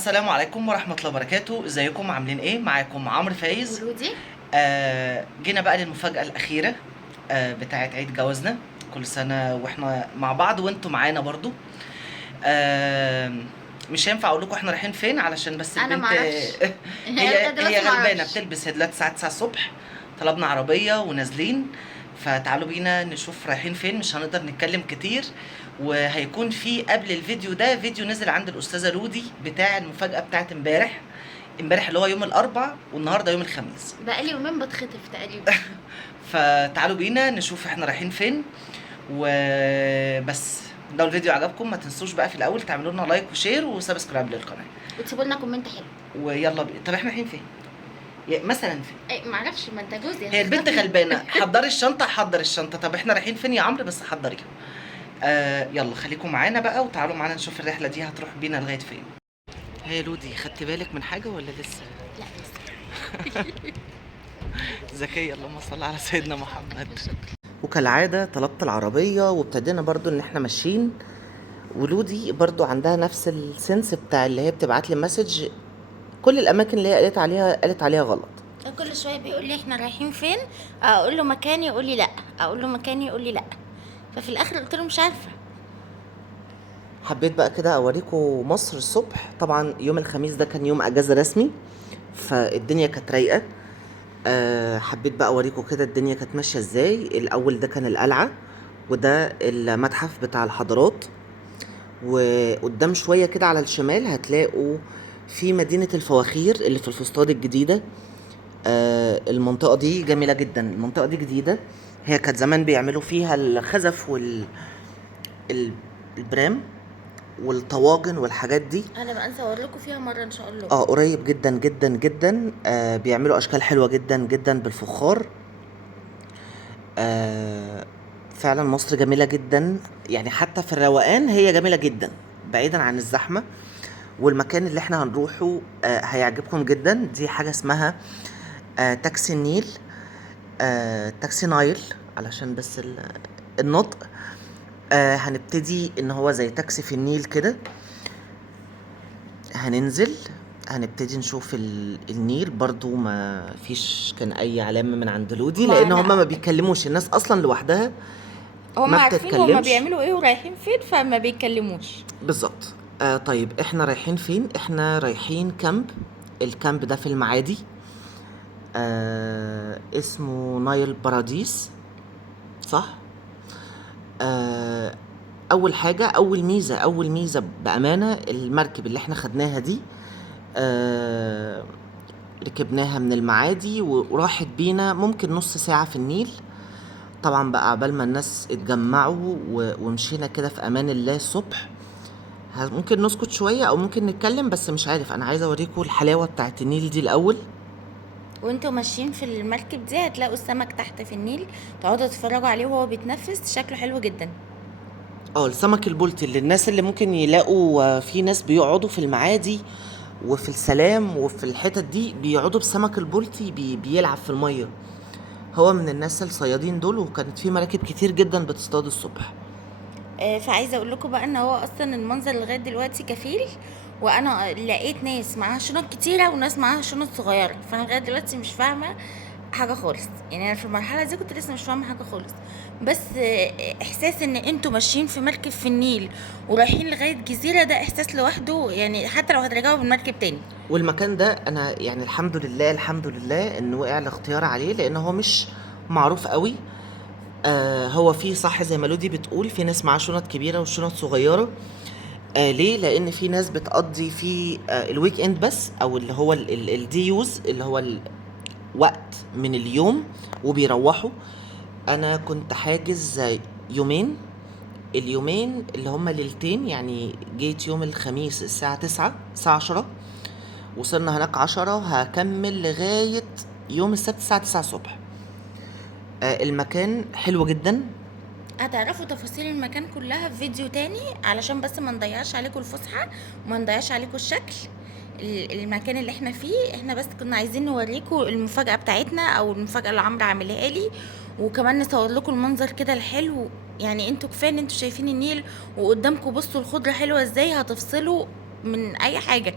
السلام عليكم ورحمة الله وبركاته. ازيكم عاملين ايه؟ معاكم عمرو فايز. ولودي. جينا بقى للمفاجأة الأخيرة بتاعت عيد جوازنا. كل سنة واحنا مع بعض وانتوا معانا برضو. آه مش هينفع اقول لكم احنا رايحين فين علشان بس انا البنت معرفش. هي غلبانة معرفش. بتلبس، هي دلوقتي الساعة 9 الصبح. طلبنا عربية ونازلين، فتعالوا بينا نشوف رايحين فين. مش هنقدر نتكلم كتير، وهيكون في قبل الفيديو ده فيديو نزل عند الأستاذة لودي بتاع المفاجأة بتاعت امبارح اللي هو يوم الأربع، والنهارده يوم الخميس. بقالي يومين بتخطف تقريبا. فتعالوا بينا نشوف احنا رايحين فين وبس. لو الفيديو عجبكم ما تنسوش بقى في الاول تعملوا لنا لايك وشير وسبسكرايب للقناه. وتسيبوا لنا كومنت حلو. ويلا بينا. طب احنا رايحين فين مثلا؟ فين؟ اي معرفش، ما انت جوزي هي البنت هتخطفني. غلبانه. حضري الشنطه، حضر الشنطه. طب احنا رايحين فين يا عمرو؟ بس حضريها. يلا خليكم معانا بقى وتعالوا معانا نشوف الرحله دي هتروح بينا لغايه فين. هي لودي، خدتي بالك من حاجه ولا لسه؟ لا لسه. ذكيه، اللهم صل على سيدنا محمد. وكالعادة طلبت العربية وابتدينا برضو ان احنا ماشيين. ولودي برضو عندها نفس السنس بتاع اللي هي بتبعت لي مسج كل الاماكن اللي هي قالت عليها غلط. كل شويه بيقول لي احنا رايحين فين، اقول له مكاني يقول لي لا، اقول له مكاني يقول لي لا، ففي الاخر قلت له مش عارفه. حبيت بقى كده اوريكم مصر الصبح. طبعا يوم الخميس ده كان يوم اجازة رسمي، فالدنيا كانت رايقة. حبيت بقى اوريكم كده الدنيا كانت ماشية ازاي. الاول ده كان القلعة، وده المتحف بتاع الحضارات. وقدام شوية كده على الشمال هتلاقوا في مدينة الفواخير اللي في الفسطاط الجديدة. المنطقة دي جميلة جدا. المنطقة دي جديدة، هي كانت زمان بيعملوا فيها الخزف والبرام والطواجن والحاجات دي. انا بقى نصور لكم فيها مره ان شاء الله. قريب جدا جدا جدا. بيعملوا اشكال حلوة جدا جدا بالفخار. فعلا مصر جميلة جدا، يعني حتى في الروقان هي جميلة جدا بعيدا عن الزحمة. والمكان اللي احنا هنروحه هيعجبكم جدا. دي حاجة اسمها تاكسي النيل، تاكسي نايل علشان بس النطق. هنبتدي ان هو زي تاكسي في النيل كده. هننزل، هنبتدي نشوف النيل. برضو ما فيش كان اي علامة من عند لودي ما لان انا هما ما بيتكلموش. الناس اصلا لوحدها هم ما عارفين هما بتتكلمش. بيعملوا ايه ورايحين فين فما بيتكلموش. بالظبط. طيب احنا رايحين فين؟ احنا رايحين كامب. الكامب ده في المعادي. اسمه نايل باراديس، صح؟ آه اول ميزة بأمانة المركب اللي احنا خدناها دي. آه ركبناها من المعادي وراحت بينا ممكن نص ساعة في النيل. طبعا بقى عبال ما الناس اتجمعوا ومشينا كده في امان الله الصبح. ممكن نسكت شوية او ممكن نتكلم، بس مش عارف. انا عايزة اوريكم الحلاوة بتاعت النيل دي الاول. وانتوا ماشيين في المركب دي هتلاقوا السمك تحت في النيل، تقعدوا تتفرجوا عليه وهو بيتنفس، شكله حلو جدا. السمك البلطي اللي الناس اللي ممكن يلاقوا. في ناس بيقعدوا في المعادي وفي السلام وفي الحتت دي بيقعدوا بسمك البلطي بيلعب في المية. هو من الناس الصيادين دول، وكانت في مراكب كتير جدا بتصطاد الصبح. فعايزه اقول لكم بقى ان هو اصلا المنظر لغايه دلوقتي كفيل، وانا لقيت ناس معاها شنط كتيره وناس معاها شنط صغيره، فانا لغايه دلوقتي مش فاهمه حاجه خالص. يعني انا في المرحله دي كنت لسه مش فاهمه حاجه خالص. بس احساس ان انتوا ماشيين في مركب في النيل ورايحين لغايه جزيره، ده احساس لوحده، يعني حتى لو هترجعوا بالمركب تاني. والمكان ده انا يعني الحمد لله الحمد لله انه وقع الاختيار عليه، لان هو مش معروف قوي. هو فيه صح زي ما لودي بتقول، في ناس معاها شنط كبيرة وشنط صغيرة. ليه؟ لان في ناس بتقضي في الويك اند بس، او اللي هو الدي يوز، اللي هو الوقت من اليوم وبيروحوا. انا كنت حاجز يومين. اليومين اللي هما ليلتين، يعني جيت يوم الخميس الساعة 9 الساعة 10، وصلنا هناك 10. هكمل لغاية يوم السبت الساعة 9 الصبح. المكان حلو جدا. هتعرفوا تفاصيل المكان كلها في فيديو تاني، علشان بس ما نضيعش عليكم الفسحة وما نضيعش عليكم الشكل. المكان اللي احنا فيه، احنا بس كنا عايزين نوريكم المفاجأة بتاعتنا او المفاجأة اللي عمرو عاملها لي، وكمان نصور لكم المنظر كده الحلو. يعني انتوا كفاية ان انتوا شايفين النيل وقدامكم بصوا الخضرة حلوة ازاي، هتفصلوا من اي حاجة.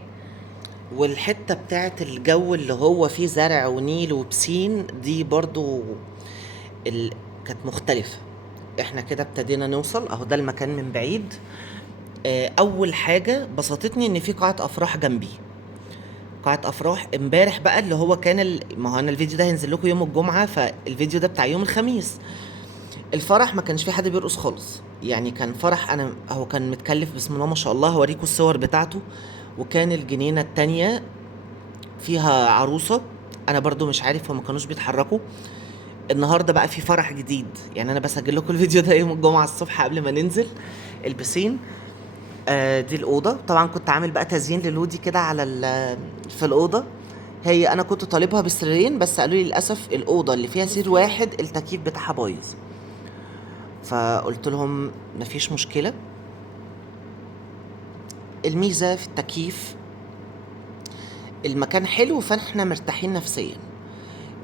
والحتة بتاعت الجو اللي هو فيه زرع ونيل وبسين دي برضو ال... كانت مختلفة. احنا كده ابتدينا نوصل اهو، ده المكان من بعيد. اول حاجة بسطتني ان في قاعة افراح جنبي. قاعة افراح امبارح بقى اللي هو كان ما هو انا الفيديو ده هينزل لكم يوم الجمعة، فالفيديو ده بتاع يوم الخميس. الفرح ما كانش فيه حد بيرقص خالص، يعني كان فرح انا هو كان متكلف بسم الله ما شاء الله، هوريكم الصور بتاعته. وكان الجنينة التانية فيها عروسة، انا برضو مش عارف هما كانوش بيتحركوا. النهارده بقى في فرح جديد، يعني انا بسجل لكم الفيديو ده يوم الجمعة الصبح قبل ما ننزل البسين. دي الأوضة. طبعا كنت عامل بقى تزيين للودي كده على في الأوضة. هي أنا كنت طالبها بسريرين، بس قالوا لي للأسف الأوضة اللي فيها سرير واحد التكييف بتاعها بايظ. فقلت لهم مفيش مشكلة. الميزة في التكييف المكان حلو، فاحنا مرتاحين نفسيا.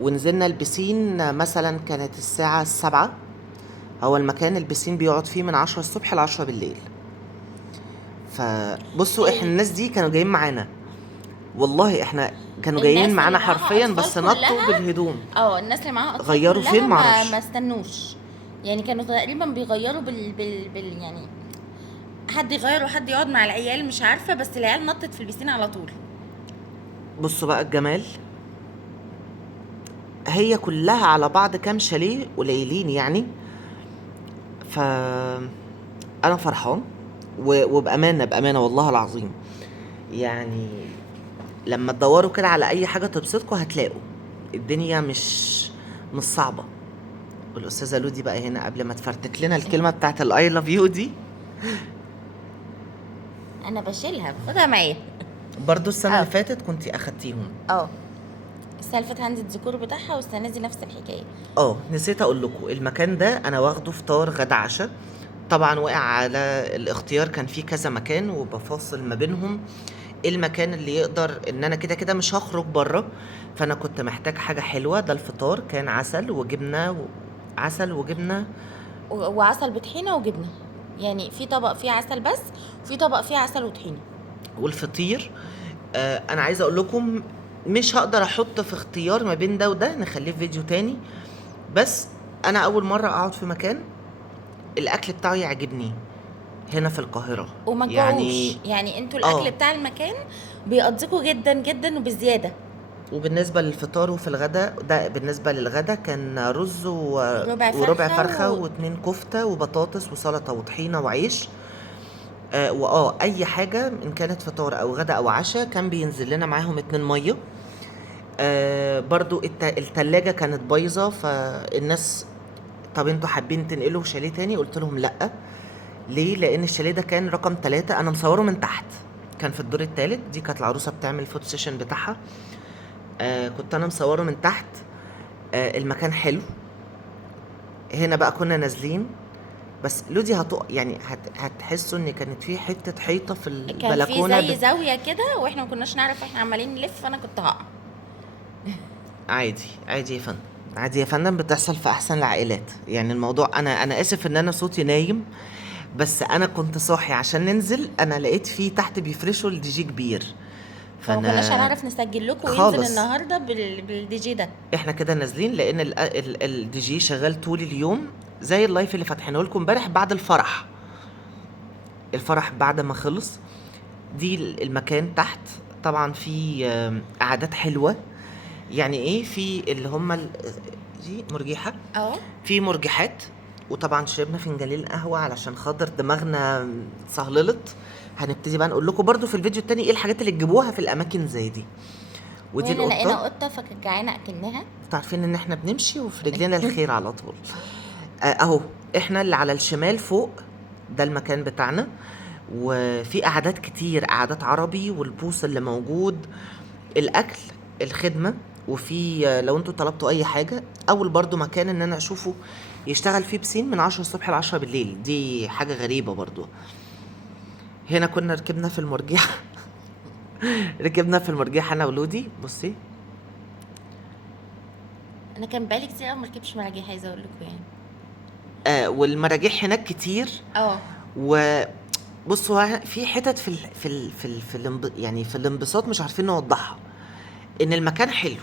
ونزلنا البسين مثلا كانت الساعة 7. هو المكان البسين بيقعد فيه من 10 الصبح ل10 بالليل. فبصوا احنا الناس دي كانوا جايين معانا، والله احنا كانوا جايين الناس اللي معانا معاها حرفيا، بس اطفال نطوا كلها، بالهدوم. الناس اللي معاها اطفال غيروا كلها فين ما معرفش. استنوش. يعني كانوا تقريبا بيغيروا يعني حد يغير وحد يقعد مع العيال، مش عارفه، بس العيال نطت في البسين على طول. بصوا بقى الجمال، هي كلها على بعض كام شاليه قليلين يعني. ف انا فرحان وبامانه والله العظيم، يعني لما تدوروا كده على اي حاجه تبسطكم هتلاقوا. الدنيا مش صعبه. والاستاذه لودي بقى هنا قبل ما تفرتك لنا الكلمه بتاعت الاي لاف يو دي. انا بشيلها باخدها معايا. برضو السنه اللي فاتت كنتي اخدتيهم. السنه اللي فاتت عندي الديكور بتاعها، والسنه دي نفس الحكايه. نسيت اقول لكم المكان ده انا واخده فطار غدا عشاء. طبعا وقع على الاختيار، كان فيه كذا مكان وبفاصل ما بينهم. ايه المكان اللي يقدر ان انا كده كده مش هخرج بره، فانا كنت محتاج حاجه حلوه. ده الفطار كان عسل وجبنه عسل وجبنه وعسل بطحينه وجبنه، يعني في طبق فيه عسل بس، وفي طبق فيه عسل وطحينه. والفطير. انا عايزه اقول لكم مش هقدر احط في اختيار ما بين ده وده، نخليه في فيديو تاني. بس انا اول مره اقعد في مكان الاكل بتاعه يعجبني هنا في القاهره. وما تجوعوش، يعني انتوا الاكل بتاع المكان بيقضيكوا جدا جدا وبزياده. وبالنسبه للفطار وفي الغداء، ده بالنسبه للغداء كان رز وربع فرخه و2 كفته وبطاطس وسلطه وطحينه وعيش. اي حاجه ان كانت فطار او غدا او عشاء كان بينزل لنا معاهم 2 ميه. برضو التلاجة كانت بايظه، فالناس طب انتوا حابين تنقلوا شاليه تاني؟ قلت لهم لا. ليه؟ لان الشاليه ده كان رقم 3، انا مصوره من تحت، كان في الدور الثالث. دي كانت العروسه بتعمل فوتو سيشن بتاعها. كنت انا مصوره من تحت. المكان حلو. هنا بقى كنا نازلين، بس لودي يعني هتحسوا ان كانت في حته حيطه في البلكونه، كان في زي زاويه كده، واحنا ما كناش نعرف، احنا عمالين نلف، فانا كنت هقع. عادي يا فندم، عادي يا فندم، بتحصل في احسن العائلات. يعني الموضوع انا اسف ان انا صوتي نايم، بس انا كنت صاحي عشان ننزل. انا لقيت فيه تحت بيفرشوا الدي جي كبير، فما كناش هنعرف نسجل لكم وينزل النهارده بالدي جي ده. احنا كده نازلين لان الدي جي شغال طول اليوم، زي اللايف اللي فاتحينه لكم امبارح بعد الفرح بعد ما خلص. دي المكان تحت طبعا في قعدات حلوه. يعني ايه؟ في اللي هم دي مرجحه، في مرجحات. وطبعا شربنا فنجانين قهوه علشان خاطر دماغنا صهللت. هنبتدي بقى نقول لكم برضو في الفيديو التاني ايه الحاجات اللي تجيبوها في الاماكن زي دي. ودي القطه، لقينا قطه فكانت جعانه اكنها. عارفين ان احنا بنمشي وفي رجلنا الخير على طول. اهو احنا اللي على الشمال فوق ده المكان بتاعنا، وفي قعدات كتير، قعدات عربي والبوص اللي موجود، الاكل، الخدمه. وفي لو انتوا طلبتوا اي حاجه، اول برضو مكان ان انا اشوفه يشتغل فيه بسين من 10 الصبح ل10 بالليل. دي حاجه غريبه برضو. هنا كنا ركبنا في المرجحه ركبنا في المرجحه انا ولودي. بصي انا كان بقالي كتير قوي ما ركبتش مراجيح، عايزه اقول لكم يعني. والمراجيح هناك كتير. بص هو في حتت يعني في الانبساط مش عارفين نوضحها. ان المكان حلو،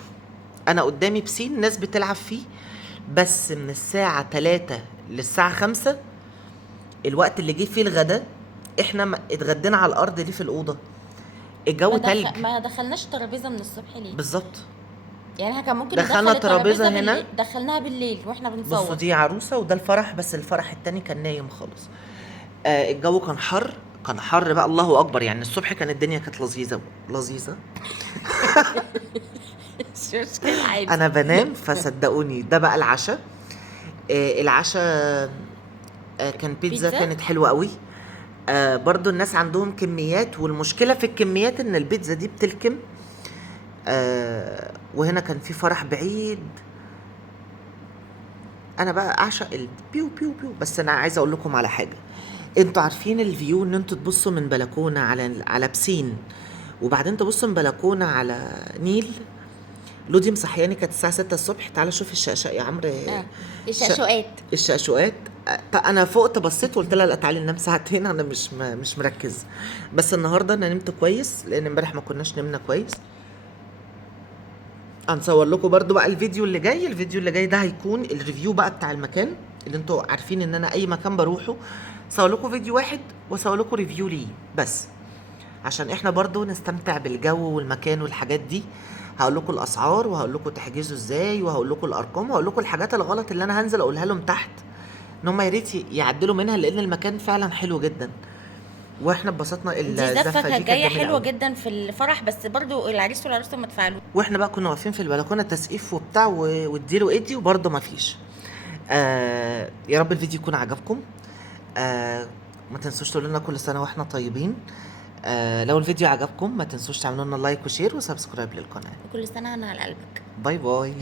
انا قدامي بسين ناس بتلعب فيه، بس من الساعة 3 للساعة 5 الوقت اللي جه فيه الغدا، احنا اتغدينا على الارض ليه في الأوضة، الجو تلج. ما دخلناش ترابيزه من الصبح ليه؟ بالظبط. يعني احنا كان ممكن دخلنا ندخل الترابيزة الترابيزه هنا. بالليل، دخلناها بالليل واحنا بصوا بنصور. دي عروسة وده الفرح، بس الفرح التاني كان نايم خالص. الجو كان حر، كان حر بقى الله اكبر. يعني الصبح كانت الدنيا كانت لذيذة لذيذة. مش مشكله عادي. انا بنام فصدقوني. ده بقى العشاء. العشاء كان بيتزا بيتزا؟ كانت حلوة قوي. برضو الناس عندهم كميات، والمشكلة في الكميات ان البيتزا دي بتلكم. وهنا كان في فرح بعيد. انا بقى اعشق البيو بيو بيو. بس انا عايزه اقول لكم على حاجه. انتوا عارفين الفيو ان انتوا تبصوا من بلكونه على بسين، وبعدين تبصوا من بلكونه على نيل. لودي مصحياني كانت الساعه 6 الصبح. تعالى شوف الشقشق يا عمرو. الشقشقات. الشقشقات. انا فقت بصيت وقلت لها لا تعالي ننام ساعتين، انا مش مركز. بس النهارده انا نمت كويس لان امبارح ما كناش نمنا كويس. هنصور لكم برضو بقى الفيديو اللي جاي. الفيديو اللي جاي ده هيكون الريفيو بقى بتاع المكان، اللي انتوا عارفين ان انا اي مكان بروحه صور لكم فيديو واحد وصور لكم ريفيو ليه، بس عشان احنا برضو نستمتع بالجو والمكان والحاجات دي. هقول لكم الاسعار، وهقول لكم تحجزوا ازاي، وهقول لكم الارقام، وهقول لكم الحاجات الغلط اللي انا هنزل اقولها لهم تحت، ان هم يا ريت يعدلوا منها، لان المكان فعلا حلو جدا واحنا اتبسطنا. دي الزفه زفه دي كانت كانت جايه جميله حلوه قوي. جدا في الفرح، بس برضو العريس والعروسه ما تفعلوا. واحنا بقى كنا واقفين في البلكونه تسقيف وبتاع واديله ادي، وبرضه ما فيش. يا رب الفيديو يكون عجبكم. ما تنسوش تقولوا لنا كل سنه واحنا طيبين. لو الفيديو عجبكم ما تنسوش تعملوا لنا لايك وشير وسبسكرايب للقناه. وكل سنه انا على قلبك. باي باي.